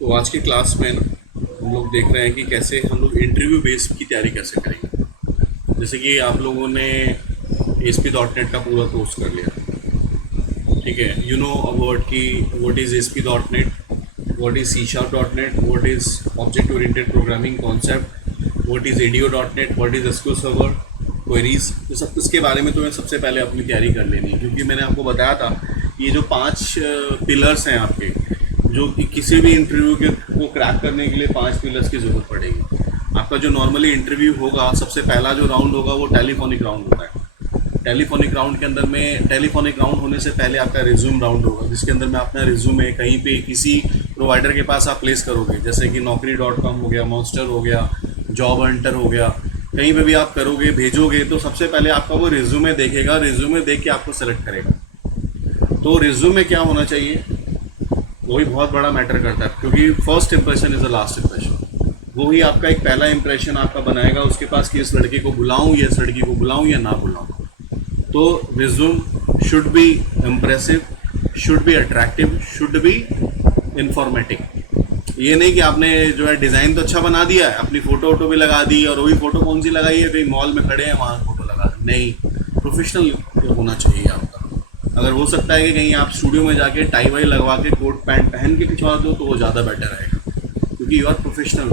तो आज की क्लास में ना हम लोग देख रहे हैं कि कैसे हम लोग इंटरव्यू बेस्ड की तैयारी कैसे करेंगे। जैसे कि आप लोगों ने ASP.NET का पूरा कोर्स कर लिया, ठीक है। यू नो अबाउट कि what is ASP.NET, what is C#.NET, what is object oriented programming concept, what is ADO.NET, what is SQL server queries. तो सब इसके बारे में तुम्हें सबसे पहले अपनी तैयारी कर लेनी है, क्योंकि मैंने आपको बताया था ये जो 5 पिलर्स हैं आपके, जो कि किसी भी इंटरव्यू के को क्रैक करने के लिए 5 पिलर्स की ज़रूरत पड़ेगी। आपका जो नॉर्मली इंटरव्यू होगा, सबसे पहला जो राउंड होगा वो टेलीफोनिक राउंड होता है। टेलीफोनिक राउंड के अंदर में टेलीफोनिक राउंड होने से पहले आपका रिज्यूम राउंड होगा, जिसके अंदर में अपना रिज्यूमे कहीं पे किसी प्रोवाइडर के पास आप प्लेस करोगे, जैसे कि Naukri.com हो गया, मॉन्स्टर हो गया, जॉब हंटर हो गया, कहीं पे भी आप करोगे भेजोगे तो सबसे पहले आपका वो रिज्यूमे देखेगा, रिज्यूमे देख के आपको सेलेक्ट करेगा। तो रिज्यूमे क्या होना चाहिए वो भी बहुत बड़ा मैटर करता है, क्योंकि first impression is the last impression. वो ही आपका एक पहला इंप्रेशन आपका बनाएगा उसके पास कि इस लड़के को बुलाऊं या इस लड़की को बुलाऊं या ना बुलाऊं। तो resume should be impressive, should be attractive, should be informative. ये नहीं कि आपने जो है डिज़ाइन तो अच्छा बना दिया है, अपनी फ़ोटो वोटो भी लगा दी, और वही फ़ोटो कौन सी लगाई है, कहीं मॉल में खड़े हैं वहाँ फ़ोटो लगा दी। नहीं, प्रोफेशनल होना चाहिए आपका। अगर हो सकता है कि कहीं आप स्टूडियो में जाके टाई वाई लगवा के कोट पैंट पहन के खिंचवा दो तो वो ज़्यादा बेटर रहेगा, क्योंकि यू आर प्रोफेशनल,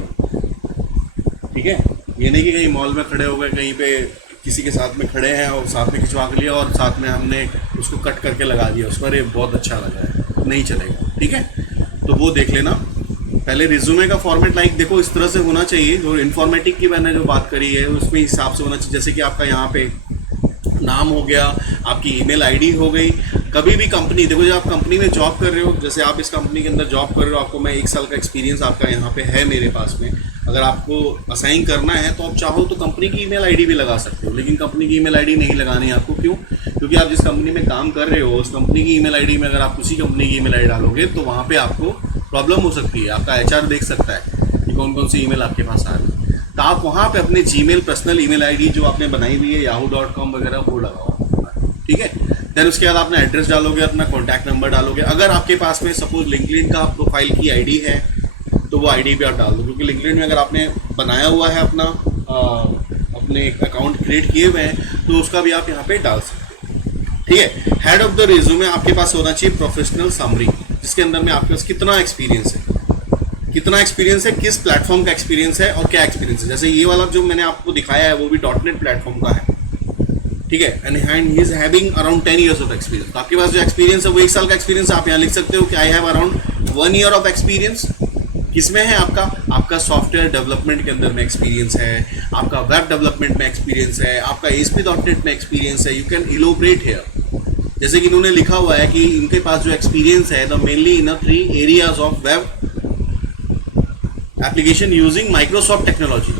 ठीक है। ये नहीं कि कहीं मॉल में खड़े हो गए, कहीं पे किसी के साथ में खड़े हैं और साथ में खिंचवा के लिया और साथ में हमने उसको कट करके लगा दिया उस पर, ये बहुत अच्छा लगा है, नहीं चलेगा, ठीक है। तो वो देख लेना पहले। रिज्यूमे का फॉर्मेट लाइक देखो इस तरह से होना चाहिए, जो इन्फॉर्मेटिव की मैंने जो बात करी है उसमें हिसाब से होना चाहिए। जैसे कि आपका यहाँ पे नाम हो गया, आपकी ईमेल आईडी हो गई। कभी भी कंपनी देखो, जब आप कंपनी में जॉब कर रहे हो, जैसे आप इस कंपनी के अंदर जॉब कर रहे हो, आपको मैं 1 साल का एक्सपीरियंस आपका यहाँ पे है मेरे पास में, अगर आपको असाइन करना है तो आप चाहो तो कंपनी की ईमेल आईडी भी लगा सकते हो, लेकिन कंपनी की ईमेल आईडी नहीं लगानी है आपको। क्यों? क्योंकि आप जिस कंपनी में काम कर रहे हो उस कंपनी की ईमेल आईडी में अगर आप उसी कंपनी की ईमेल आईडी डालोगे तो वहाँ पे आपको प्रॉब्लम हो सकती है। आपका HR देख सकता है कि कौन कौन सी ईमेल आपके पास आ रही है। तो आप वहाँ पे अपने जीमेल पर्सनल ईमेल आईडी जो आपने बनाई हुई है yahoo.com वगैरह वो लगाओ, ठीक है। देन उसके बाद अपना एड्रेस डालोगे, अपना कॉन्टैक्ट नंबर डालोगे। अगर आपके पास में सपोज लिंक्डइन का प्रोफाइल की आईडी है तो वो आईडी भी आप डाल दो, क्योंकि लिंक्डइन में अगर आपने बनाया हुआ है अपना अपने अकाउंट क्रिएट किए हुए हैं तो उसका भी आप यहाँ पे डाल सकते हो, ठीक है। हेड ऑफ द रिज्यूमे आपके पास होना चाहिए प्रोफेशनल समरी, जिसके अंदर में आपके पास कितना एक्सपीरियंस है, कितना एक्सपीरियंस है, किस प्लेटफॉर्म का एक्सपीरियंस है और क्या एक्सपीरियंस है। जैसे ये वाला जो मैंने आपको दिखाया है वो भी .NET प्लेटफॉर्म का है, ठीक है। And he is having around 10 years of experience. तो आपके पास जो एक्सपीरियंस है वो 1 साल का एक्सपीरियंस आप यहाँ लिख सकते हो कि I have around 1 year of experience. किसमें है आपका सॉफ्टवेयर डेवलपमेंट के अंदर में एक्सपीरियंस है, आपका वेब डेवलपमेंट में एक्सपीरियंस है, आपका ASP.NET में एक्सपीरियंस है। You can elaborate here. जैसे कि इन्होंने लिखा हुआ है कि इनके पास जो एक्सपीरियंस है the mainly in 3 areas of web application using Microsoft technology.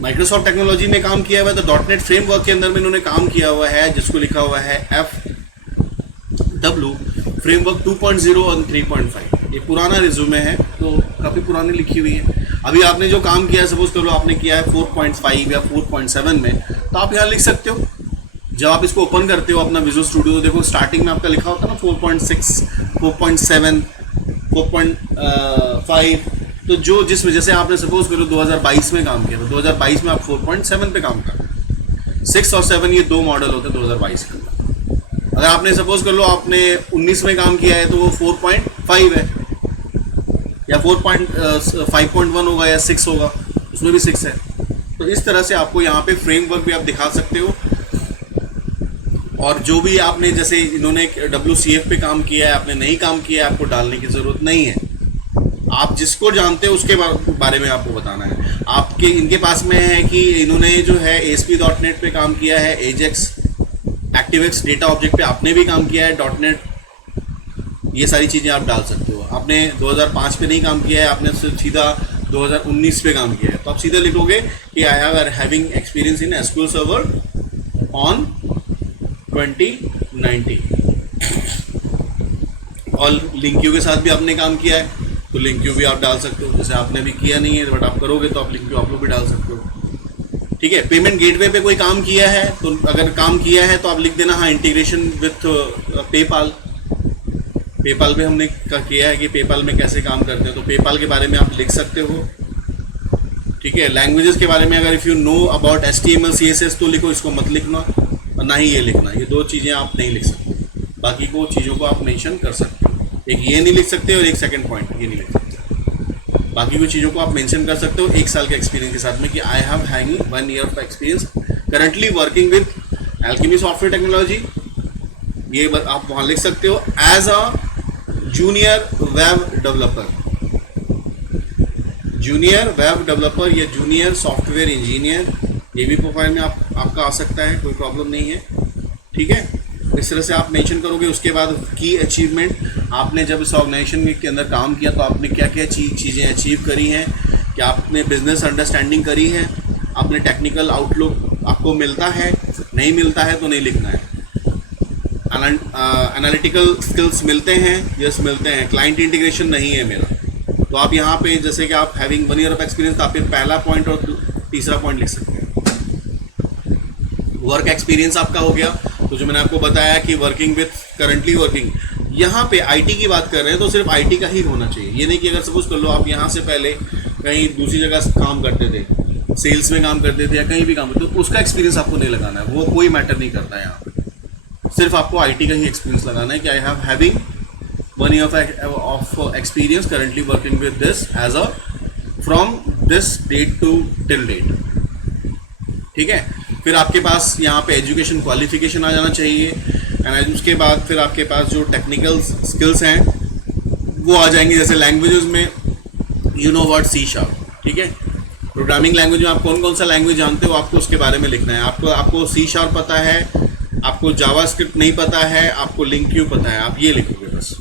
Microsoft technology में काम किया हुआ है, तो .NET फ्रेमवर्क के अंदर में इन्होंने काम किया हुआ है, जिसको लिखा हुआ है FW फ्रेमवर्क 2.0 और 3.5। ये पुराना रिज्यूमे है तो काफ़ी पुरानी लिखी हुई है। अभी आपने जो काम किया है, सपोज करो आपने किया है 4.5 या 4.7 में, तो आप यहाँ लिख सकते हो। जब आप इसको ओपन करते हो अपना विजुअल स्टूडियो, तो देखो स्टार्टिंग में आपका लिखा होता है ना 4.6, 4.7, 4.5। तो जो जिस वजह से आपने सपोज करो 2022 में काम किया, तो 2022 में आप 4.7 पे काम कर 6 और 7 ये 2 मॉडल होते हैं 2022 के अंदर। अगर आपने सपोज कर लो आपने 19 में काम किया है तो वो 4.5 है, या 4.5.1 होगा या 6 होगा, उसमें भी 6 है। तो इस तरह से आपको यहाँ पे फ्रेमवर्क भी आप दिखा सकते हो। और जो भी आपने, जैसे इन्होंने WCF पे काम किया है, आपने नहीं काम किया है, आपको डालने की ज़रूरत नहीं है। आप जिसको जानते हो उसके बारे में आपको बताना है। आपके इनके पास में है कि इन्होंने जो है ASP.NET पे काम किया है, AJAX, ActiveX डेटा ऑब्जेक्ट पे आपने भी काम किया है, .NET, ये सारी चीज़ें आप डाल सकते हो। आपने 2005 पे नहीं काम किया है, आपने सीधा 2019 पे काम किया है, तो आप सीधा लिखोगे कि I have having experience in SQL server on 2019। और लिंक क्यू के साथ भी आपने काम किया है तो लिंक क्यू भी आप डाल सकते हो। जैसे आपने भी किया नहीं है बट आप करोगे तो आप लिंक क्यू आप लोग भी डाल सकते हो, ठीक है। पेमेंट गेटवे पे कोई काम किया है तो अगर काम किया है तो आप लिख देना हाँ इंटीग्रेशन विथ पेपाल। पेपाल पे हमने किया है कि पेपाल में कैसे काम करते हैं, तो पेपाल के बारे में आप लिख सकते हो। ठीक है, लैंग्वेजेस के बारे में अगर if you know about HTML CSS तो लिखो, इसको मत लिखना और ना ही ये लिखना। ये दो चीज़ें आप नहीं लिख सकते, बाकी को चीज़ों को आप मेंशन कर सकते हो। एक ये नहीं लिख सकते और एक सेकंड पॉइंट ये नहीं लिख सकते। बाकी कुछ चीज़ों को आप मेंशन कर सकते हो 1 साल के एक्सपीरियंस के साथ में कि I have having 1 year of experience currently working with Alchemy Software Technology. ये आप वहाँ लिख सकते हो as a junior web developer, junior web developer या जूनियर सॉफ्टवेयर इंजीनियर, ये भी प्रोफाइल में आपका आ सकता है, कोई प्रॉब्लम नहीं है। ठीक है, इस तरह से आप मेंशन करोगे। उसके बाद की अचीवमेंट, आपने जब इस ऑर्गेनाइजेशन के अंदर काम किया तो आपने क्या क्या चीज़ें अचीव करी हैं, क्या आपने बिजनेस अंडरस्टैंडिंग करी है, आपने टेक्निकल आउटलुक आपको मिलता है, नहीं मिलता है तो नहीं लिखना है। एनालिटिकल स्किल्स मिलते हैं, यस मिलते हैं। क्लाइंट इंटीग्रेशन नहीं है मेरा, तो आप यहाँ पे जैसे कि आप हैविंग 1 ईयर ऑफ एक्सपीरियंस, तो आप फिर पहला पॉइंट और तीसरा पॉइंट लिख सकते हैं। वर्क एक्सपीरियंस आपका हो गया, तो जो मैंने आपको बताया कि वर्किंग विथ करंटली वर्किंग, यहाँ पे आईटी की बात कर रहे हैं तो सिर्फ आईटी का ही होना चाहिए। ये नहीं कि अगर सपोज कर लो आप यहाँ से पहले कहीं दूसरी जगह काम करते थे, सेल्स में काम करते थे या कहीं भी काम करते, तो उसका एक्सपीरियंस आपको नहीं लगाना है, वो कोई मैटर नहीं करता है। यहाँ पे सिर्फ आपको आईटी का ही एक्सपीरियंस लगाना है कि I have having 1 year of experience currently working with this as a from this date to till date. ठीक है, फिर आपके पास यहाँ पे एजुकेशन क्वालिफिकेशन आ जाना चाहिए, एंड उसके बाद फिर आपके पास जो टेक्निकल स्किल्स हैं वो आ जाएंगे। जैसे लैंग्वेजेस में यू नो व्हाट C#। ठीक है, प्रोग्रामिंग लैंग्वेज में आप कौन कौन सा लैंग्वेज जानते हो, आपको उसके बारे में लिखना है। आपको C# पता है, आपको जावास्क्रिप्ट नहीं पता है, आपको लिंक्यू पता है, आप ये लिखोगे बस।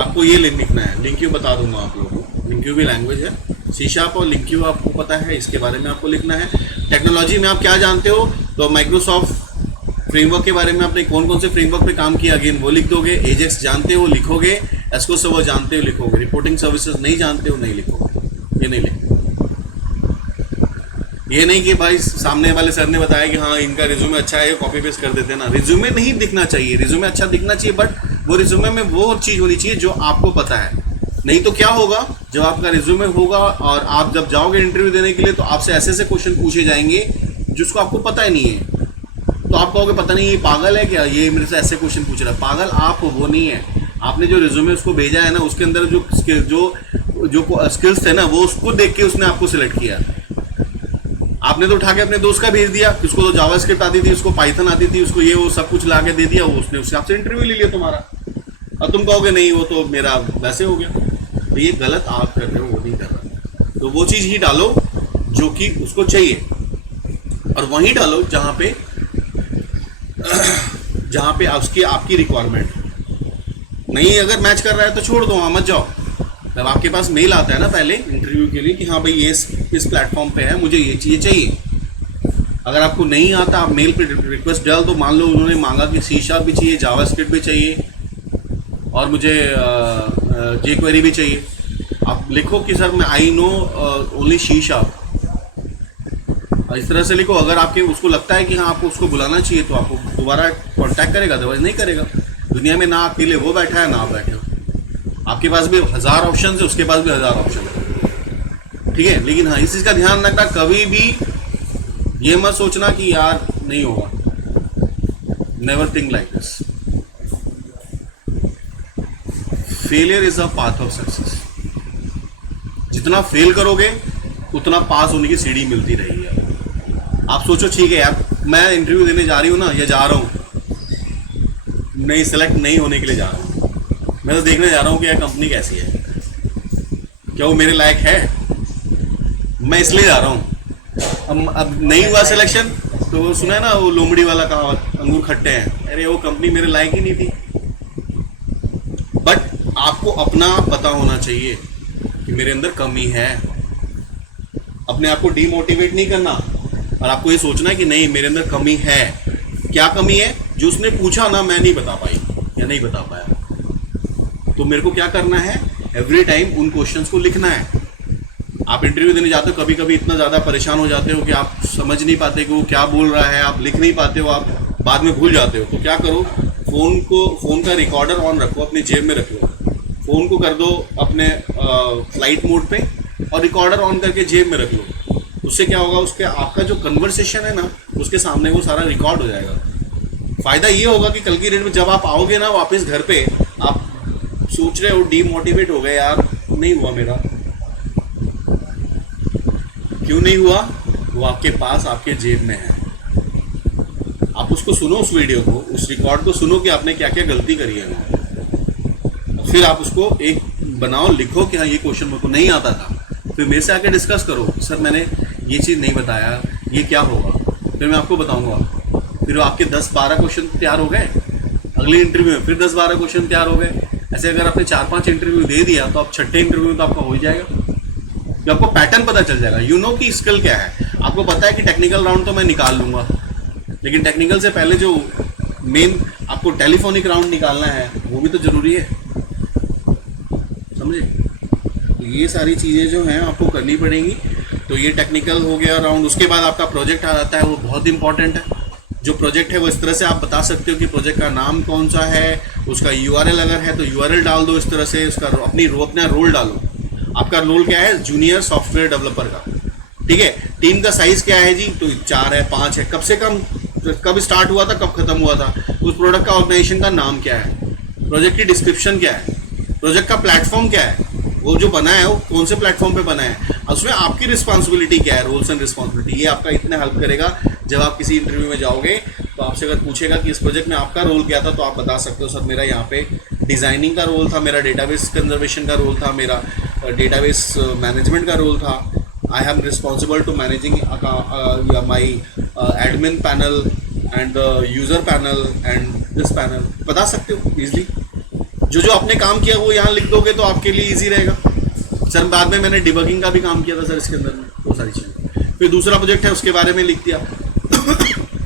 आपको ये लिखना है, लिंक्यू बता दूंगा आप लोगों को, लिंक्यू भी लैंग्वेज है। C# और लिंक्यू आपको पता है, इसके बारे में आपको लिखना है। टेक्नोलॉजी में आप क्या जानते हो, तो माइक्रोसॉफ्ट फ्रेमवर्क के बारे में आपने कौन कौन से फ्रेमवर्क पे काम किया, अगेन वो लिख दोगे। एजेक्स जानते हो, लिखोगे। एस्को सर्वर जानते हो, लिखोगे। रिपोर्टिंग सर्विसेज नहीं जानते हो, नहीं लिखोगे। ये नहीं लिखोगे। ये नहीं कि भाई सामने वाले सर ने बताया कि हाँ इनका रिज्यूमे अच्छा है, कॉपी पेस्ट कर देते हैं ना। रिज्यूमे नहीं दिखना चाहिए, रिज्यूमे अच्छा दिखना चाहिए, बट वो रिज्यूमे में वो चीज़ होनी चाहिए जो आपको पता है। नहीं तो क्या होगा, जब आपका रिज्यूमे होगा और आप जब जाओगे इंटरव्यू देने के लिए, तो आपसे ऐसे ऐसे क्वेश्चन पूछे जाएंगे जिसको आपको पता ही नहीं है, तो आप कहोगे पता नहीं ये पागल है क्या, ये मेरे से ऐसे क्वेश्चन पूछ रहा है। पागल आप हो, वो नहीं है। आपने जो रिज्यूमे उसको भेजा है ना, उसके अंदर जो स्किल्स थे ना, वो उसको देख के उसने आपको सिलेक्ट किया। आपने तो उठा के अपने दोस्त का भेज दिया, उसको तो जावास्क्रिप्ट आती थी, उसको पाइथन आती थी, उसको ये वो सब कुछ ला के दे दिया, वो उसने उससे आपसे इंटरव्यू ले लिया तुम्हारा, और तुम कहोगे नहीं वो तो मेरा वैसे हो गया। तो ये गलत आप कर रहे हो, वो नहीं कर रहा। तो वो चीज़ ही डालो जो कि उसको चाहिए, और वहीं डालो जहाँ पे उसकी आपकी रिक्वायरमेंट नहीं। अगर मैच कर रहा है तो छोड़ दो, वहाँ मत जाओ। जब आपके पास मेल आता है ना पहले इंटरव्यू के लिए कि हाँ भाई ये इस प्लेटफॉर्म पे है, मुझे ये चीज़ें चाहिए। अगर आपको नहीं आता, आप मेल पे रिक्वेस्ट डाल दो। मान लो उन्होंने मांगा कि C# भी चाहिए, जावास्क्रिप्ट भी चाहिए, और मुझे jQuery भी चाहिए। आप लिखो कि सर मैं आई नो ओनली C#। इस तरह से लिखो। अगर आपके उसको लगता है कि हाँ आपको उसको बुलाना चाहिए, तो आपको दोबारा कांटेक्ट करेगा, अदरवाइज नहीं करेगा। दुनिया में ना अकेले वो बैठा है ना आप बैठे हो। आपके पास भी 1000 ऑप्शन है, उसके पास भी 1000 ऑप्शन है। ठीक है, लेकिन हाँ इस चीज़ का ध्यान रखना, कभी भी ये मत सोचना कि यार नहीं होगा। Never think like this. Failure is a path of success. जितना फेल करोगे उतना पास होने की सीढ़ी मिलती रहेगी। आप सोचो ठीक है यार मैं इंटरव्यू देने जा रही हूँ ना, या जा रहा हूँ, नहीं सेलेक्ट नहीं होने के लिए जा रहा हूँ, मैं तो देखने जा रहा हूँ कि यार कंपनी कैसी है, क्या वो मेरे लायक है, मैं इसलिए जा रहा हूँ। अब नहीं हुआ सिलेक्शन तो वो सुना है ना वो लोमड़ी वाला कहावत, अंगूर खट्टे हैं। अरे वो कंपनी मेरे लायक ही नहीं थी। बट आपको अपना पता होना चाहिए कि मेरे अंदर कमी है। अपने आप को डीमोटिवेट नहीं करना, और आपको ये सोचना है कि नहीं मेरे अंदर कमी है। क्या कमी है? जो उसने पूछा ना मैं नहीं बता पाई या नहीं बता पाया, तो मेरे को क्या करना है, एवरी टाइम उन क्वेश्चंस को लिखना है। आप इंटरव्यू देने जाते हो, कभी कभी इतना ज़्यादा परेशान हो जाते हो कि आप समझ नहीं पाते कि वो क्या बोल रहा है, आप लिख नहीं पाते हो, आप बाद में भूल जाते हो। तो क्या करो, फ़ोन का रिकॉर्डर ऑन रखो, अपनी जेब में रख लो, फ़ोन को कर दो अपने फ्लाइट मोड पे और रिकॉर्डर ऑन करके जेब में रख लो। उससे क्या होगा, उसके आपका जो कन्वर्सेशन है ना उसके सामने वो सारा रिकॉर्ड हो जाएगा। फ़ायदा ये होगा कि कल की डेट में जब आप आओगे ना वापस घर पे, आप सोच रहे हो डीमोटिवेट हो गए, यार नहीं हुआ मेरा, क्यों नहीं हुआ, वो आपके पास आपके जेब में है। आप उसको सुनो, उस वीडियो को, उस रिकॉर्ड को सुनो कि आपने क्या क्या गलती करी है, फिर आप उसको एक बनाओ, लिखो कि हाँ ये क्वेश्चन मेरे को नहीं आता था, फिर मेरे से आके डिस्कस करो, सर मैंने ये चीज़ नहीं बताया, ये क्या होगा, फिर मैं आपको बताऊंगा। फिर आपके 10-12 क्वेश्चन तैयार हो गए, अगली इंटरव्यू में फिर 10-12 क्वेश्चन तैयार हो गए। ऐसे अगर आपने 4-5 इंटरव्यू दे दिया तो आप छठे इंटरव्यू में तो आपका हो ही जाएगा, तो आपको पैटर्न पता चल जाएगा, यू नो कि स्किल क्या है। आपको पता है कि टेक्निकल राउंड तो मैं निकाल लूंगा, लेकिन टेक्निकल से पहले जो मेन आपको टेलीफोनिक राउंड निकालना है वो भी तो जरूरी है, समझे। तो ये सारी चीज़ें जो हैं आपको करनी पड़ेंगी। तो ये टेक्निकल हो गया राउंड। उसके बाद आपका प्रोजेक्ट आ जाता है, वो बहुत इंपॉर्टेंट है। जो प्रोजेक्ट है वो इस तरह से आप बता सकते हो कि प्रोजेक्ट का नाम कौन सा है, उसका यूआरएल अगर है तो यूआरएल डाल दो, इस तरह से उसका अपना रोल डालो। आपका रोल क्या है, जूनियर सॉफ्टवेयर डेवलपर का, ठीक है। टीम का साइज क्या है जी, तो 4 है 5 है, कब से कम, कब स्टार्ट हुआ था, कब खत्म हुआ था, उस प्रोडक्ट का ऑर्गेनाइजेशन का नाम क्या है, प्रोजेक्ट की डिस्क्रिप्शन क्या है, प्रोजेक्ट का प्लेटफॉर्म क्या है, वो जो बना है वो कौन से प्लेटफॉर्म पे बना है, उसमें आपकी रिस्पॉन्सिबिलिटी क्या है, रोल्स एंड रिस्पॉन्सिबिलिटी। ये आपका इतना हेल्प करेगा जब आप किसी इंटरव्यू में जाओगे तो आपसे अगर पूछेगा कि इस प्रोजेक्ट में आपका रोल क्या था, तो आप बता सकते हो सर मेरा यहाँ पे डिज़ाइनिंग का रोल था, मेरा डेटाबेस कंजर्वेशन का रोल था, मेरा डेटाबेस मैनेजमेंट का रोल था, I am responsible to managing my admin panel and user panel and this panel, बता सकते हो ईजिली। जो आपने काम किया वो यहाँ लिख दोगे तो आपके लिए ईजी रहेगा। सर बाद में मैंने डिबगिंग का भी काम किया था सर इसके अंदर में, वो सारी चीज़ें। फिर दूसरा प्रोजेक्ट है उसके बारे में लिख दिया।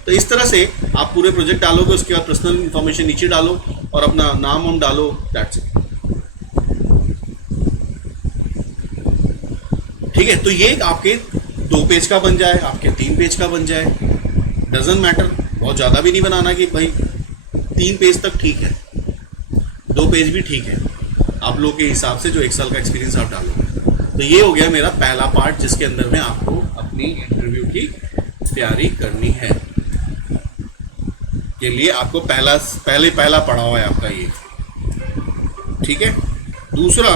तो इस तरह से आप पूरे प्रोजेक्ट डालोगे, उसके बाद पर्सनल इन्फॉर्मेशन नीचे डालो और अपना नाम वाम डालो, दैट्स इट, ठीक है। तो ये आपके 2 पेज का बन जाए, आपके 3 पेज का बन जाए, डजंट मैटर। बहुत ज़्यादा भी नहीं बनाना कि भाई 3 पेज तक ठीक है, 2 पेज भी ठीक है, आप लोग के हिसाब से जो 1 साल का एक्सपीरियंस आप डालोगे। तो ये हो गया मेरा पहला पार्ट जिसके अंदर में आपको अपनी इंटरव्यू की तैयारी करनी है, के लिए आपको पहला पड़ाव है आपका ये, ठीक है। दूसरा,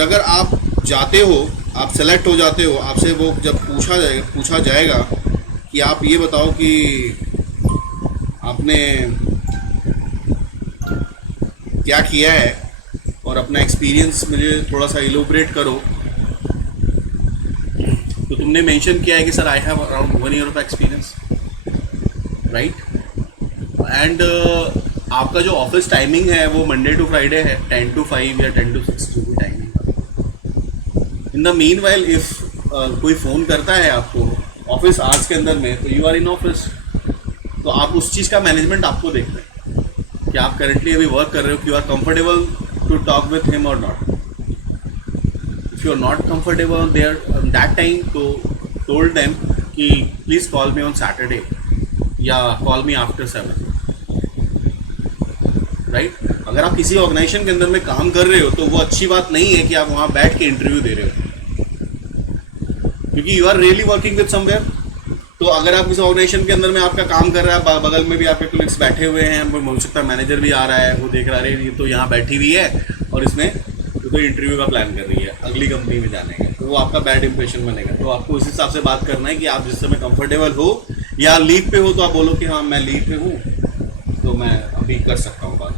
अगर आप जाते हो, आप सेलेक्ट हो जाते हो, आपसे वो जब पूछा जाएगा कि आप ये बताओ कि आपने क्या किया है और अपना एक्सपीरियंस मुझे थोड़ा सा इलोबरेट करो, तो तुमने मेंशन किया है कि sir I have around 1 year of experience, right. And आपका जो ऑफिस टाइमिंग है वो मंडे टू फ्राइडे है, 10 to 5 या 10 to 6 जो भी timing. In the mean while if कोई फ़ोन करता है आपको ऑफिस आवर्स के अंदर में, तो यू आर इन ऑफिस, तो आप उस चीज़ का मैनेजमेंट आपको देखना है कि आप करेंटली अभी वर्क कर रहे हो, कि you are comfortable to talk with him और not. If you are not comfortable there that time, तो टोल्ड देम कि please call me on Saturday या कॉल मी आफ्टर 7, राइट। अगर आप किसी ऑर्गेनाइजेशन के अंदर में काम कर रहे हो तो वो अच्छी बात नहीं है कि आप वहाँ बैठ के इंटरव्यू दे रहे हो, क्योंकि you are really working with somewhere. तो अगर आप किसी ऑर्गेनाइजेशन के अंदर में आपका काम कर रहा है, बगल में भी आपके कोलिग्स बैठे हुए हैं, हो सकता है मैनेजर भी आ रहा है, वो देख रहा है तो यहाँ बैठी हुई है और इसमें तो इंटरव्यू का प्लान कर रही है अगली कंपनी में जाने का, तो वो आपका बैड इंप्रेशन बनेगा। तो आपको उस हिसाब से बात करना है कि आप जिस समय कंफर्टेबल हो या लीव पे हो तो आप बोलो कि हाँ मैं लीव पे हूँ तो मैं अभी कर सकता हूँ बात,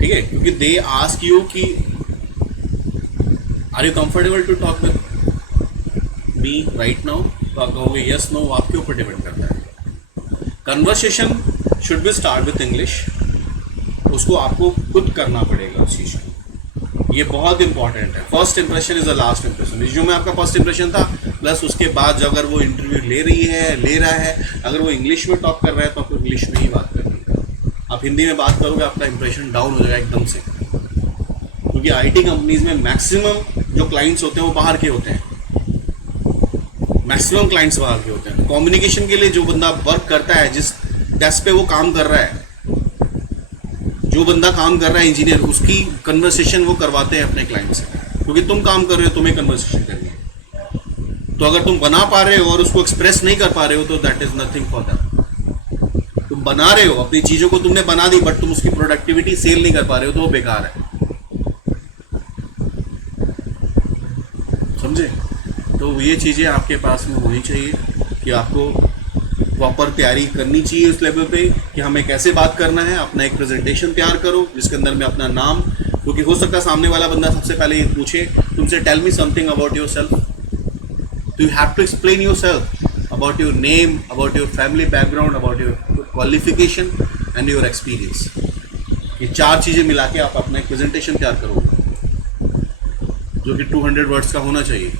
ठीक है। क्योंकि दे आस्क यू कि are you comfortable to talk with me right now, तो आप कहोगे यस नो, आपके ऊपर डिपेंड करता है। Conversation should be start with English, उसको आपको खुद करना पड़ेगा उस चीज़ को, ये बहुत इंपॉर्टेंट है। First impression is the last impression. Resume में आपका फर्स्ट इंप्रेशन था, प्लस उसके बाद जब अगर वो इंटरव्यू ले रहा है, अगर वो इंग्लिश में टॉक कर रहा है तो आपको इंग्लिश में ही बात करनी है। आप हिंदी में बात करोगे आपका इंप्रेशन डाउन हो जाएगा एकदम से, क्योंकि आईटी कंपनीज में मैक्सिमम जो क्लाइंट्स होते हैं वो बाहर के होते हैं, मैक्सिमम क्लाइंट्स बाहर के होते हैं। कम्युनिकेशन के लिए जो बंदा वर्क करता है, जिस डेस्क पे वो काम कर रहा है, जो बंदा काम कर रहा है इंजीनियर, उसकी कन्वर्सेशन वो करवाते हैं अपने क्लाइंट से, क्योंकि तुम काम कर रहे हो, तुम्हें कन्वर्सेशन करनी है। तो अगर तुम बना पा रहे हो और उसको एक्सप्रेस नहीं कर पा रहे हो तो that is nothing for that. तुम बना रहे हो अपनी चीजों को, तुमने बना दी, बट तुम उसकी प्रोडक्टिविटी सेल नहीं कर पा रहे हो तो वो बेकार है, समझे? तो ये चीजें आपके पास में होनी चाहिए कि आपको प्रॉपर तैयारी करनी चाहिए उस लेवल पे कि हमें कैसे बात करना है। अपना एक प्रेजेंटेशन तैयार करो जिसके अंदर में अपना नाम, क्योंकि हो सकता है सामने वाला बंदा सबसे पहले ये पूछे तुमसे, tell me something about yourself. तो you have to explain yourself, about your name, about your family background, about your qualification and your experience. ये 4 चीज़ें मिला के आप अपना एक प्रेजेंटेशन तैयार करोगे जो कि 200 वर्ड्स का होना चाहिए,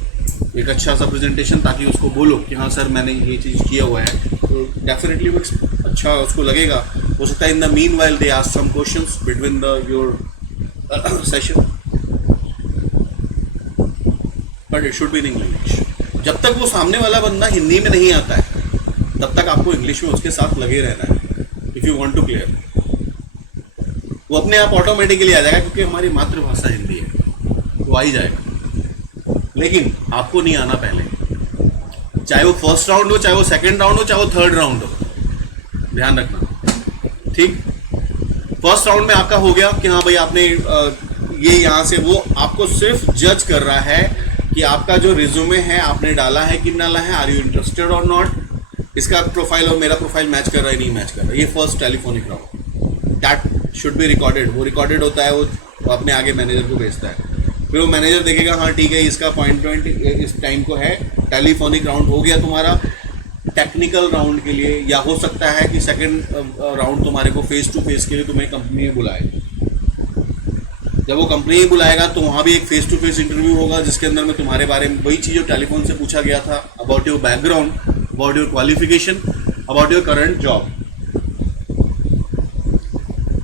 एक अच्छा सा प्रेजेंटेशन, ताकि उसको बोलो कि हाँ सर मैंने ये चीज़ किया हुआ है, तो डेफिनेटली वो अच्छा उसको लगेगा। हो सकता है in the meanwhile they ask some questions between the your session, but it should be in English. जब तक वो सामने वाला बंदा हिंदी में नहीं आता है तब तक आपको इंग्लिश में उसके साथ लगे रहना है, if you want to clear. वो अपने आप ऑटोमेटिकली आ जाएगा, क्योंकि हमारी मातृभाषा हिंदी है, वो आ ही जाएगा। लेकिन आपको नहीं आना पहले, चाहे वो फर्स्ट राउंड हो, चाहे वो सेकंड राउंड हो, चाहे वो थर्ड राउंड हो, ध्यान रखना, ठीक? फर्स्ट राउंड में आपका हो गया कि हाँ भाई आपने ये यहाँ से, वो आपको सिर्फ जज कर रहा है कि आपका जो रिज्यूमे है आपने डाला है कि डाला है, आर यू इंटरेस्टेड और नॉट, इसका प्रोफाइल और मेरा प्रोफाइल मैच कर रहा है नहीं मैच कर रहा है। ये first telephonic round, that should be recorded. वो रिकॉर्डेड होता है, वो अपने आगे मैनेजर को भेजता है, फिर वो मैनेजर देखेगा हाँ ठीक है इसका अपॉइंटमेंट इस टाइम को है। टेलीफोनिक राउंड हो गया तुम्हारा। टेक्निकल राउंड के लिए, या हो सकता है कि सेकंड राउंड तुम्हारे को फेस टू फेस के लिए तुम्हें कंपनी में बुलाए। जब वो कंपनी में बुलाएगा तो वहाँ भी एक फेस टू फेस इंटरव्यू होगा जिसके अंदर में तुम्हारे बारे में वही चीज़ जो टेलीफोन से पूछा गया था, about your background, about your qualification, about your current job,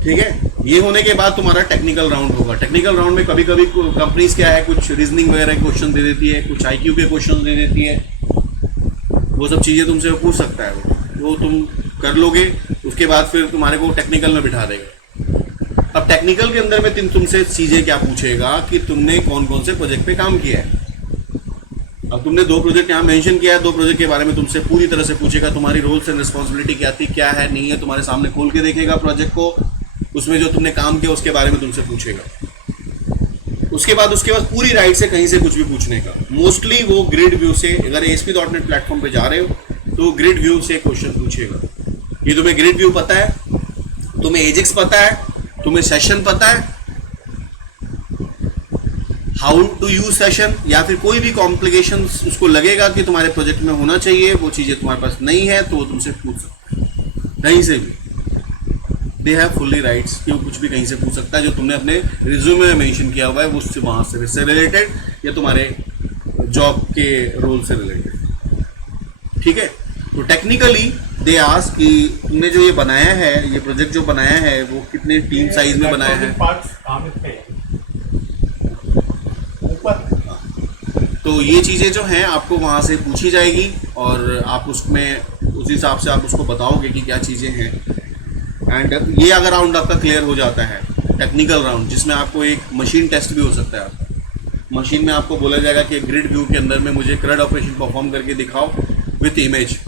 ठीक है। ये होने के बाद तुम्हारा टेक्निकल राउंड होगा। टेक्निकल राउंड में कभी कभी कंपनीज क्या है, कुछ रीजनिंग वगैरह के क्वेश्चन दे देती है, कुछ आईक्यू के क्वेश्चन दे देती है, वो सब चीज़ें तुमसे पूछ सकता है, वो तुम कर लोगे। उसके बाद फिर तुम्हारे को टेक्निकल में बिठा देगा। अब टेक्निकल के अंदर में तुमसे चीज़ें क्या पूछेगा कि तुमने कौन कौन से प्रोजेक्ट पे काम किया है। अब तुमने 2 प्रोजेक्ट यहाँ मेंशन किया है, 2 प्रोजेक्ट के बारे में तुमसे पूरी तरह से पूछेगा, तुम्हारी रोल्स एंड रिस्पॉन्सिबिलिटी क्या थी, क्या है नहीं है, तुम्हारे सामने खोल के देखेगा प्रोजेक्ट को, उसमें जो तुमने काम किया उसके बारे में तुमसे पूछेगा। उसके बाद पूरी राइट से कहीं से कुछ भी पूछने का। मोस्टली वो ग्रिड व्यू से, अगर ASP.NET प्लेटफॉर्म पे जा रहे हो तो ग्रिड व्यू से क्वेश्चन पूछेगा। ये तुम्हें ग्रिड व्यू पता है, तुम्हें एजेक्स पता है, तुम्हें सेशन पता है, हाउ टू यूज सेशन, या फिर कोई भी कॉम्प्लिकेशन उसको लगेगा कि तुम्हारे प्रोजेक्ट में होना चाहिए, वो चीजें तुम्हारे पास नहीं है तो वो तुमसे पूछ सकता है कहीं से भी। दे हैव फुल्ली राइट्स कि वो कुछ भी कहीं से पूछ सकता है जो तुमने अपने रिज्यूमे में मेंशन किया हुआ है, उससे वहाँ से रिलेटेड या तुम्हारे जॉब के रोल से रिलेटेड, ठीक है। तो टेक्निकली दे आस्क कि तुमने जो ये बनाया है, ये प्रोजेक्ट जो बनाया है वो कितने टीम साइज में बनाया है। तो ये चीज़ें जो हैं आपको वहाँ से पूछी जाएगी और आप उसमें उस हिसाब से आप उसको बताओगे कि क्या चीज़ें हैं। एंड ये अगर राउंड आपका क्लियर हो जाता है, टेक्निकल राउंड, जिसमें आपको एक मशीन टेस्ट भी हो सकता है। मशीन में आपको बोला जाएगा कि ग्रिड व्यू के अंदर में मुझे CRUD ऑपरेशन परफॉर्म करके दिखाओ विथ इमेज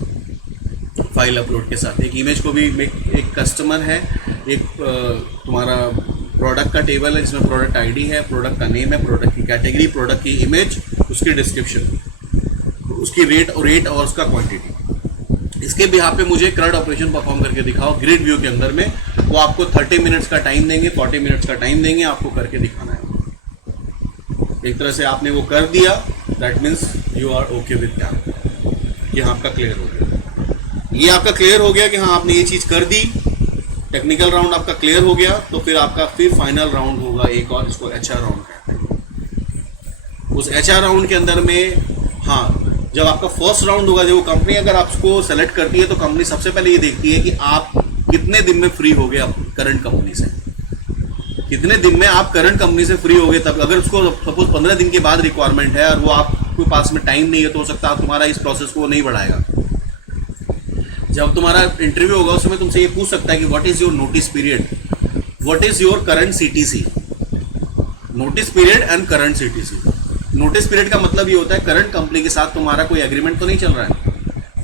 फाइल अपलोड के साथ। एक इमेज को भी एक कस्टमर है, एक तुम्हारा प्रोडक्ट का टेबल है जिसमें प्रोडक्ट आईडी है, प्रोडक्ट का नेम है, प्रोडक्ट की कैटेगरी, प्रोडक्ट की इमेज, उसकी डिस्क्रिप्शन, उसकी रेट और उसका क्वांटिटी। इसके बिहाफ पे मुझे CRUD ऑपरेशन परफॉर्म करके दिखाओ ग्रिड व्यू के अंदर में। वो आपको 30 मिनट्स का टाइम देंगे, 40 मिनट्स का टाइम देंगे, आपको करके दिखाना है। एक तरह से आपने वो कर दिया, that means you are okay with that. ये आपका क्लियर हो गया। ये आपका क्लियर हो गया कि हाँ आपने ये चीज़ कर दी, टेक्निकल राउंड आपका क्लियर हो गया। तो फिर आपका फाइनल राउंड होगा एक और, इसको HR राउंड कहते हैं। उस HR राउंड के अंदर में, हाँ, जब आपका फर्स्ट राउंड होगा, जब वो कंपनी अगर आपको सेलेक्ट करती है तो कंपनी सबसे पहले ये देखती है कि आप कितने दिन में फ्री हो गए करंट कंपनी से, कितने दिन में आप करंट कंपनी से फ्री हो गए। तब अगर उसको सपोज 15 दिन के बाद रिक्वायरमेंट है और वो आपके पास में टाइम नहीं है, तो हो सकता है तुम्हारा इस प्रोसेस को नहीं बढ़ाएगा। जब तुम्हारा इंटरव्यू होगा उसमें तुमसे ये पूछ सकता है कि what is your notice period, what is your current CTC. Notice period and current CTC. Notice period का मतलब ये होता है करंट कंपनी के साथ तुम्हारा कोई एग्रीमेंट तो नहीं चल रहा है।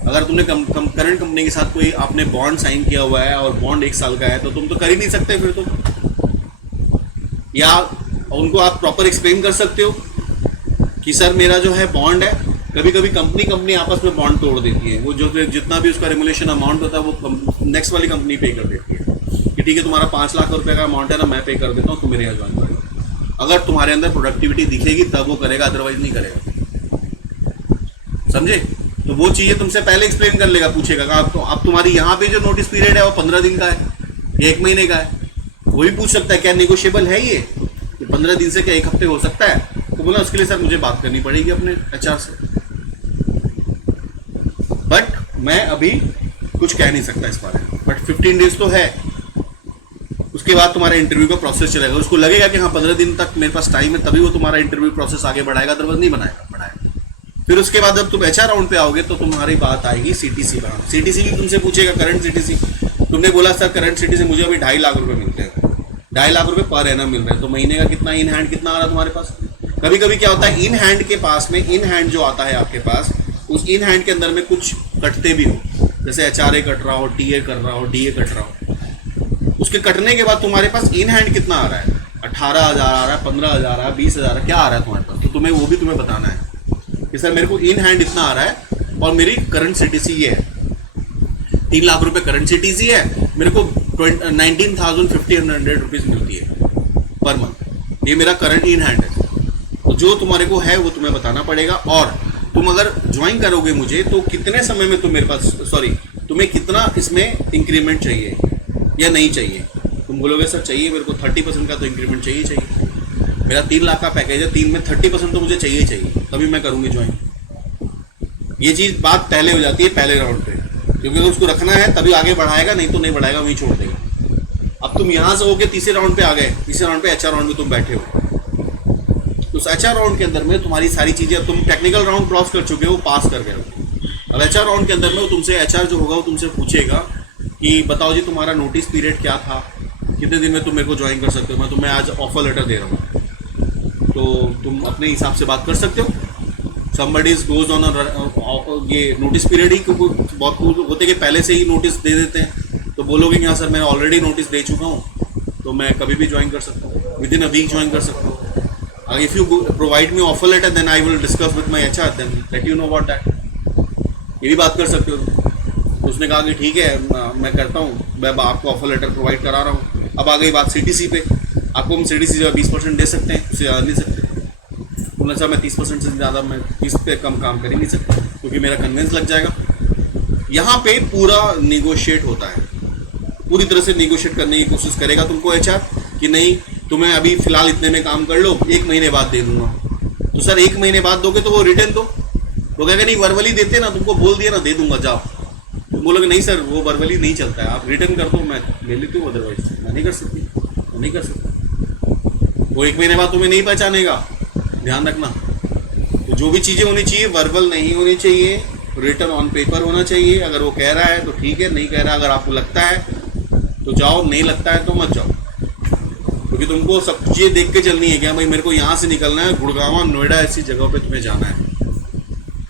अगर तुमने करंट कंपनी के साथ कोई आपने बॉन्ड साइन किया हुआ है और बॉन्ड 1 साल का है तो तुम तो कर ही नहीं सकते फिर तो। या उनको आप प्रॉपर एक्सप्लेन कर सकते हो कि सर मेरा जो है बॉन्ड है, कभी कभी कंपनी आपस में बॉन्ड तोड़ देती है, वो जो जितना भी उसका रेमुलेशन अमाउंट होता है वो नेक्स्ट वाली कंपनी पे कर देती है कि ठीक है तुम्हारा 5 लाख रुपए का अमाउंट है ना, मैं पे कर देता हूँ, तुम मेरे यहाँ ज्वाइन करो। अगर तुम्हारे अंदर प्रोडक्टिविटी दिखेगी तब वो करेगा, अदरवाइज नहीं करेगा। समझे? तो वो चीजें तुमसे पहले एक्सप्लेन कर लेगा, पूछेगा अब तुम्हारी यहाँ पे जो नोटिस पीरियड है वो 15 दिन का है, 1 महीने का है। वो भी पूछ सकता है क्या नेगोशिएबल है ये 15 दिन से क्या 1 हफ्ते हो सकता है? तो बोला उसके लिए सर मुझे बात करनी पड़ेगी अपने एचआर से, बट मैं अभी कुछ कह नहीं सकता इस बारे में। बट 15 डेज तो है, उसके बाद तुम्हारा इंटरव्यू का प्रोसेस चलेगा। उसको लगेगा कि हाँ 15 दिन तक मेरे पास टाइम है, तभी वो तुम्हारा इंटरव्यू प्रोसेस आगे बढ़ाएगा, अदरवाइज नहीं बढ़ाएगा। फिर उसके बाद जब तुम एचआर राउंड पे आओगे तो तुम्हारी बात आएगी सीटीसी पर। सीटीसी भी तुमसे पूछेगा करंट सीटीसी। तुमने बोला सर करंट सीटीसी मुझे अभी 2.5 लाख रुपए मिलते हैं, 2.5 लाख रुपए पर एनम मिल रहे हैं, तो महीने का कितना इन हैंड कितना आ रहा है तुम्हारे पास? कभी कभी क्या होता है इन हैंड के पास में, इन हैंड जो आता है आपके पास, उस इन हैंड के अंदर में कुछ कटते भी हो, जैसे एचआरए कट रहा हो, टीए कर रहा हो, डीए कट रहा हो। उसके कटने के बाद तुम्हारे पास इन हैंड कितना आ रहा है, 18,000 आ रहा है, 15,000 आ रहा है, 20,000 क्या आ रहा है तुम्हारे पास, तो तुम्हें वो भी तुम्हें बताना है कि सर मेरे को इन हैंड इतना आ रहा है और मेरी करंट सीटीसी ये है, 3 लाख रुपए करंट सीटीसी है, मेरे को 19,500 रुपीज मिलती है पर मंथ, ये मेरा करंट इन हैंड है। तो जो तुम्हारे को है वो तुम्हें बताना पड़ेगा। और तुम अगर ज्वाइन करोगे मुझे तो कितने समय में तुम मेरे पास तुम्हें कितना इसमें इंक्रीमेंट चाहिए या नहीं चाहिए? तुम बोलोगे सर चाहिए मेरे को 30% का तो इंक्रीमेंट चाहिए, मेरा 3 लाख का पैकेज है, 3 में 30% तो मुझे चाहिए, तभी मैं करूँगी ज्वाइन। ये चीज़ बात पहले हो जाती है पहले राउंड पे, क्योंकि अगर उसको रखना है तभी आगे बढ़ाएगा, नहीं तो नहीं बढ़ाएगा, वहीं छोड़ देगा। अब तुम यहाँ से होके तीसरे राउंड पे आ गए, तीसरे राउंड पे एचआर राउंड में तुम बैठे हो, तो उस एचआर राउंड के अंदर में तुम्हारी सारी चीज़ें, तुम टेक्निकल राउंड क्रॉस कर चुके हो, पास कर गए हो। अब एचआर राउंड के अंदर में वो तुमसे एचआर जो होगा वो तुमसे पूछेगा कि बताओ जी तुम्हारा नोटिस पीरियड क्या था, कितने दिन में तुम मेरे को ज्वाइन कर सकते हो, मैं तुम्हें आज ऑफर लेटर दे रहा हूँ, तो तुम अपने हिसाब से बात कर सकते हो। somebody goes on ये नोटिस पीरियड ही बहुत होते कि पहले से ही नोटिस दे देते हैं, तो बोलोगे कि हाँ सर मैं ऑलरेडी नोटिस दे चुका हूँ तो मैं कभी भी ज्वाइन कर सकता हूँ, within a week join कर सकता हूँ। If you provide me offer letter then I will discuss with my HR, then let you know about that. ये भी बात कर सकते हो। तो उसने कहा कि ठीक है मैं करता हूँ, मैं आपको ऑफर लेटर प्रोवाइड करा रहा हूँ। अब आ गई बात सीटीसी पे, आपको हम सीटीसी जो 20% दे सकते हैं, उससे ज़्यादा नहीं सकते। बोला सर मैं 30% से ज़्यादा, मैं 30 पे कम काम कर ही नहीं सकता क्योंकि मेरा कन्वेंस लग जाएगा। यहाँ पे पूरा निगोशिएट होता है, पूरी तरह से निगोशिएट करने की कोशिश करेगा तुमको एचआर कि नहीं तुम्हें अभी फिलहाल इतने में काम कर लो, 1 महीने बाद दे दूंगा। तो सर 1 महीने बाद दोगे तो वो रिटर्न दो, तो कहेगा नहीं वर्बली देते ना, तुमको बोल दिया ना दे दूंगा जाओ। तुम बोलोगे नहीं सर वो वर्बली नहीं चलता है, आप रिटर्न कर दो, मैं ले लेती हूँ, अदरवाइज मैं नहीं कर सकती, नहीं कर सकता। वो 1 महीने बाद तुम्हें नहीं पहचानेगा, ध्यान रखना। तो जो भी चीज़ें होनी चाहिए वर्बल नहीं होनी चाहिए, रिटर्न ऑन पेपर होना चाहिए। अगर वो कह रहा है तो ठीक है, नहीं कह रहा अगर आपको लगता है तो जाओ, नहीं लगता है तो मत जाओ, क्योंकि तुमको सब चीज़ें देख के चलनी है। क्या भाई मेरे को यहाँ से निकलना है, गुड़गांव नोएडा ऐसी जगह पे तुम्हें जाना है,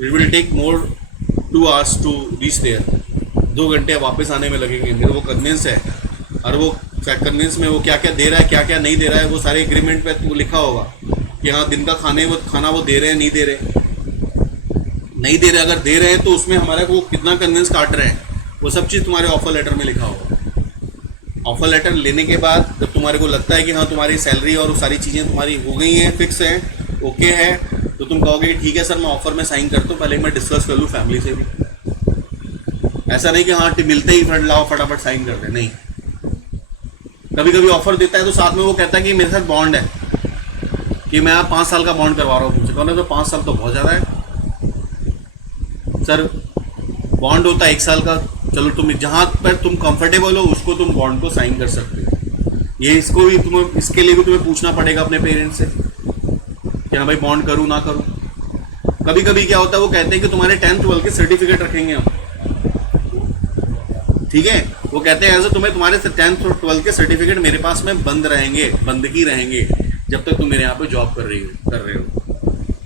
it will take more 2 hours to reach there, 2 घंटे वापस आने में लगेंगे। मेरे वो कन्विंस है, और वो कन्विंस में वो क्या क्या दे रहा है क्या क्या नहीं दे रहा है वो सारे एग्रीमेंट पे वो लिखा होगा कि हाँ दिन का खाना वो दे रहे हैं, नहीं दे रहे, नहीं दे रहे। अगर दे रहे हैं तो उसमें हमारा वो कितना कन्विंस काट रहे हैं, वो सब चीज़ तुम्हारे ऑफर लेटर में लिखा होगा। ऑफर लेटर लेने के बाद जब तुम्हारे को लगता है कि हाँ तुम्हारी सैलरी और सारी चीज़ें तुम्हारी हो गई हैं, फिक्स हैं, ओके है, तो तुम कहोगे कि ठीक है सर मैं ऑफर में साइन करता हूँ, पहले मैं डिस्कस कर लूँ फैमिली से भी। ऐसा नहीं कि हाँ मिलते ही फ्रेंड लाओ फटाफट साइन कर दे, नहीं। कभी कभी ऑफर देता है तो साथ में वो कहता है कि मेरे साथ बॉन्ड है, कि मैं 5 साल का बॉन्ड करवा रहा हूँ तुमसे। कहना तो 5 साल तो बहुत ज़्यादा है सर, बॉन्ड होता है 1 साल का, चलो तुम जहाँ पर तुम कंफर्टेबल हो उसको तुम बॉन्ड को साइन कर सकते हो। ये इसको भी तुम्हें, इसके लिए भी तुम्हें पूछना पड़ेगा अपने पेरेंट्स से कि हाँ भाई बॉन्ड करूँ ना करूँ। कभी कभी क्या होता है वो कहते हैं कि तुम्हारे 10th 12 के सर्टिफिकेट रखेंगे हम, ठीक है, वो कहते हैं ऐसे तुम्हें तुम्हारे 10th और 12th के सर्टिफिकेट मेरे पास में बंदगी रहेंगे जब तक तुम मेरे यहाँ पे जॉब कर रहे हो।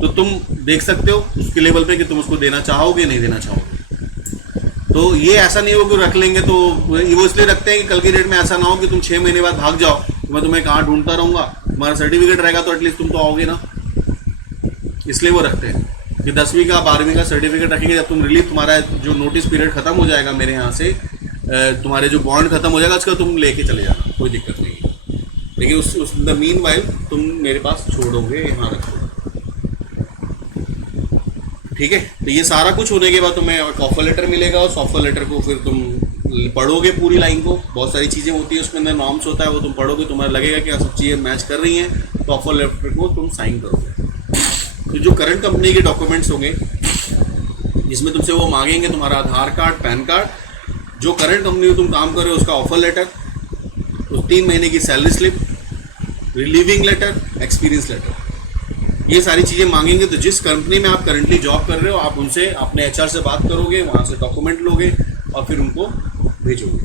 तो तुम देख सकते हो उसके लेवल पे कि तुम उसको देना चाहोगे नहीं देना चाहोगे। तो ये ऐसा नहीं हो कि रख लेंगे, तो वो इसलिए रखते हैं कि कल की डेट में ऐसा ना हो कि तुम 6 महीने बाद भाग जाओ, तो मैं तुम्हें कहाँ ढूंढता रहूँगा, तुम्हारा सर्टिफिकेट रहेगा तो एटलीस्ट तुम तो आओगे ना। इसलिए वो रखते हैं कि 10वीं का 12वीं का सर्टिफिकेट रखेंगे, जब तुम रिलीव, तुम्हारा जो नोटिस पीरियड खत्म हो जाएगा मेरे यहाँ से, तुम्हारे जो बॉन्ड खत्म हो जाएगा उसका तुम लेके चले जाना, कोई दिक्कत नहीं है। लेकिन उस द मीन वाइल तुम मेरे पास छोड़ोगे, यहाँ रखोगे, ठीक है। तो ये सारा कुछ होने के बाद तुम्हें एक ऑफर लेटर मिलेगा, और ऑफर लेटर को फिर तुम पढ़ोगे पूरी लाइन को, बहुत सारी चीज़ें होती है उसमें अंदर, नॉर्म्स होता है, वो तुम पढ़ोगे, तुम्हारा लगेगा कि सब चीज़ें मैच कर रही हैं, तो ऑफर लेटर को तुम साइन करोगे। तो जो करंट कंपनी के डॉक्यूमेंट्स होंगे जिसमें तुमसे वो मांगेंगे तुम्हारा आधार कार्ड, पैन कार्ड, जो करंट कंपनी में तुम काम कर रहे हो उसका ऑफर लेटर, उस 3 महीने की salary slip, relieving letter, experience letter, ये सारी चीज़ें मांगेंगे। तो जिस कंपनी में आप करंटली जॉब कर रहे हो, आप उनसे अपने HR से बात करोगे, वहाँ से डॉक्यूमेंट लोगे और फिर उनको भेजोगे।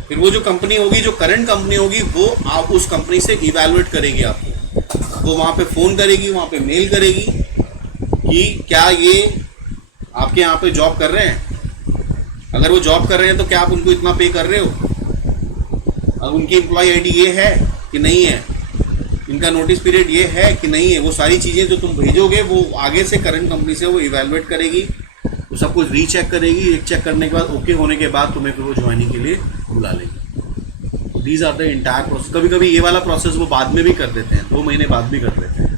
फिर वो जो कंपनी होगी, जो करंट कंपनी होगी, वो आप उस कंपनी से इवैल्यूएट करेगी आपको, वो वहाँ पे फ़ोन करेगी, वहाँ पे मेल करेगी कि क्या ये आपके यहाँ पे जॉब कर रहे हैं। अगर वो जॉब कर रहे हैं तो क्या आप उनको इतना पे कर रहे हो, अब उनकी एम्प्लॉय ID ये है कि नहीं है, इनका नोटिस पीरियड ये है कि नहीं है, वो सारी चीज़ें जो तुम भेजोगे वो आगे से करंट कंपनी से वो इवैल्यूएट करेगी, वो सब कुछ रीचेक करेगी। एक चेक करने के बाद ओके होने के बाद तुम्हें फिर वो ज्वाइनिंग के लिए बुला लेगी। These are the entire process. कभी कभी ये वाला प्रोसेस वो बाद में भी कर देते हैं, 2 महीने बाद भी कर लेते हैं।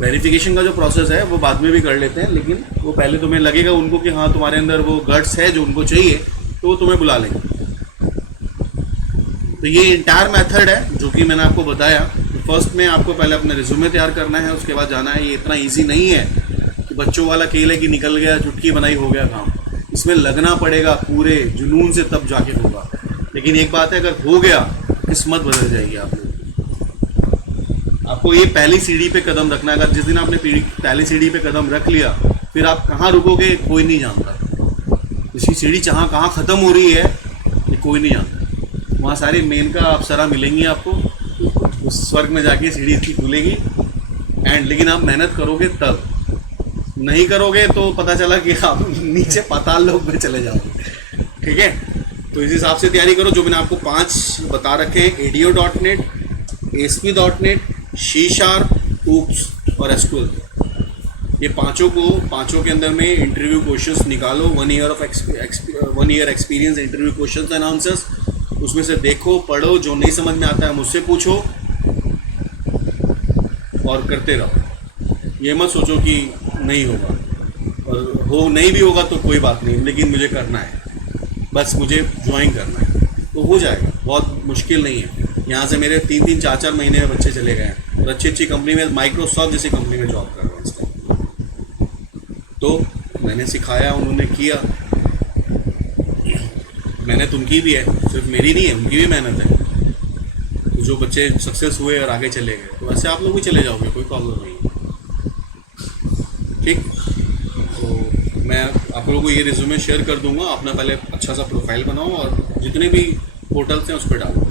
वेरिफिकेशन का जो प्रोसेस है वो बाद में भी कर लेते हैं, लेकिन वो पहले तुम्हें लगेगा उनको कि हाँ तुम्हारे अंदर वो गट्स है जो उनको चाहिए, तो वो तुम्हें बुला लेंगे। तो ये इंटायर मेथड है जो कि मैंने आपको बताया। फर्स्ट में आपको पहले अपना रिज्यूमे तैयार करना है, उसके बाद जाना है। ये इतना इजी नहीं है कि बच्चों वाला खेल है कि निकल गया, चुटकी बनाई, हो गया काम। इसमें लगना पड़ेगा पूरे जुनून से, तब जाके होगा। लेकिन एक बात है, अगर हो गया किस्मत बदल जाएगी आप लोगों की। आपको ये पहली सीढ़ी पे कदम रखना है। अगर जिस दिन आपने पहली सीढ़ी पे कदम रख लिया, फिर आप कहाँ रुकोगे कोई नहीं जानता। इसी सीढ़ी कहाँ ख़त्म हो रही है ये कोई नहीं जानता। वहाँ सारी मेन का अप्सरा मिलेंगी आपको, उस स्वर्ग में जाके सीढ़ी इसकी खुलेगी। लेकिन आप मेहनत करोगे तब, नहीं करोगे तो पता चला कि आप नीचे पाताल लोक में चले जाओगे, ठीक है। तो इस हिसाब से तैयारी करो। जो मैंने आपको 5 बता रखे हैं, ADO.NET, ASP.NET, C#, OOPS और SQL, ये पांचों के अंदर में इंटरव्यू क्वेश्चंस निकालो। 1 year experience interview questions and answers, उसमें से देखो, पढ़ो, जो नहीं समझ में आता है मुझसे पूछो और करते रहो। ये मत सोचो कि नहीं होगा, और हो नहीं भी होगा तो कोई बात नहीं, लेकिन मुझे करना है, बस मुझे ज्वाइन करना है, तो हो जाएगा। बहुत मुश्किल नहीं है। यहाँ से मेरे 3-3, 4-4 महीने में बच्चे चले गए हैं और अच्छी कंपनी में, माइक्रोसॉफ्ट जैसी कंपनी में जॉब कर रहे हैं इस टाइम। तो मैंने सिखाया, उन्होंने किया, मेहनत उनकी भी है, सिर्फ मेरी नहीं है, उनकी भी मेहनत है। तो जो बच्चे सक्सेस हुए और आगे चले गए, तो वैसे आप लोग भी चले जाओगे, कोई प्रॉब्लम नहीं है, ठीक। तो मैं आप लोगों को ये रिज्यूमे शेयर कर दूंगा। अपना पहले अच्छा सा प्रोफाइल बनाओ और जितने भी पोर्टल्स हैं उस पर डालो।